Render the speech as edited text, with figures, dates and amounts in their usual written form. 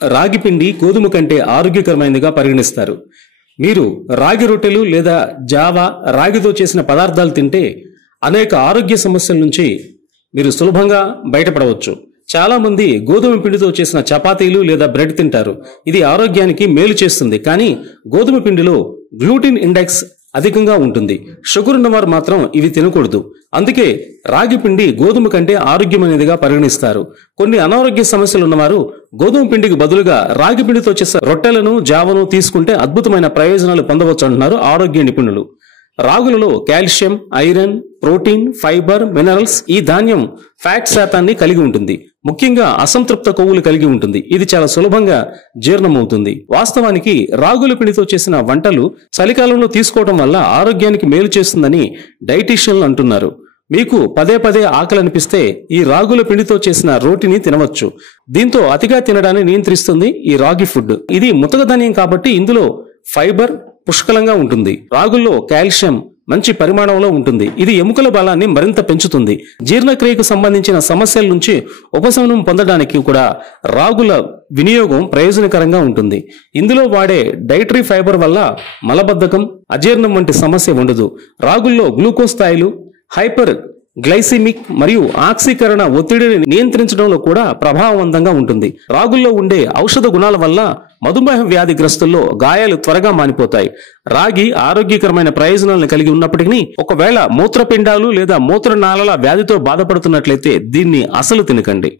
రాగి పిండి గోధుమ కంటే ఆరోగ్యకరమైనదిగా పరిగణిస్తారు. మీరు రాగి రొట్టెలు లేదా జావా, రాగితో చేసిన పదార్థాలు తింటే అనేక ఆరోగ్య సమస్యల నుంచి మీరు సులభంగా బయటపడవచ్చు. చాలా మంది గోధుమ పిండితో చేసిన చపాతీలు లేదా బ్రెడ్ తింటారు. ఇది ఆరోగ్యానికి మేలు చేస్తుంది, కానీ గోధుమ పిండిలో గ్లూటిన్ ఇండెక్స్ అధికంగా ఉంటుంది. షుగర్ ఉన్నవారు మాత్రం ఇవి తినకూడదు. అందుకే రాగి పిండి గోధుమ కంటే ఆరోగ్యమైనదిగా పరిగణిస్తారు. కొన్ని అనారోగ్య సమస్యలు ఉన్నవారు గోధుమ పిండికి బదులుగా రాగి పిండితో చేసే రొట్టెలను, జావను తీసుకుంటే అద్భుతమైన ప్రయోజనాలు పొందవచ్చు అంటున్నారు ఆరోగ్య నిపుణులు. రాగులలో calcium, iron, protein, fibre, minerals, ఈ ధాన్యం ఫ్యాట్ శాతాన్ని కలిగి ఉంటుంది. ముఖ్యంగా అసంతృప్త కొవ్వులు కలిగి ఉంటుంది. ఇది చాలా సులభంగా జీర్ణమవుతుంది. వాస్తవానికి రాగుల పిండితో చేసిన వంటలు చలికాలంలో తీసుకోవడం వల్ల ఆరోగ్యానికి మేలు చేస్తుందని డైటీషియన్లు అంటున్నారు. మీకు పదే పదే ఆకలి అనిపిస్తే ఈ రాగుల పిండితో చేసిన రోటిని తినవచ్చు. దీంతో అతిగా తినడాన్ని నియంత్రిస్తుంది ఈ రాగి ఫుడ్. ఇది ముతక ధాన్యం కాబట్టి ఇందులో ఫైబర్ పుష్కలంగా ఉంటుంది. రాగుల్లో కాల్షియం మంచి పరిమాణంలో ఉంటుంది. ఇది ఎముకల బలాన్ని మరింత పెంచుతుంది. జీర్ణక్రియకు సంబంధించిన సమస్యల నుంచి ఉపశమనం పొందడానికి కూడా రాగుల వినియోగం ప్రయోజనకరంగా ఉంటుంది. ఇందులో వాడే డైటరీ ఫైబర్ వల్ల మలబద్ధకం, అజీర్ణం వంటి సమస్య ఉండదు. రాగుల్లో గ్లూకోజ్ స్థాయిలు, హైపర్ గ్లైసిమిక్ మరియు ఆక్సీకరణ ఒత్తిడిని నియంత్రించడంలో కూడా ప్రభావవంతంగా ఉంటుంది. రాగుల్లో ఉండే ఔషధ గుణాల వల్ల మధుమేహ వ్యాధిగ్రస్తుల్లో గాయాలు త్వరగా మానిపోతాయి. రాగి ఆరోగ్యకరమైన ప్రయోజనాలను కలిగి ఉన్నప్పటికీ ఒకవేళ మూత్రపిండాలు లేదా మూత్రనాళాల వ్యాధితో బాధపడుతున్నట్లయితే దీన్ని అసలు తినకండి.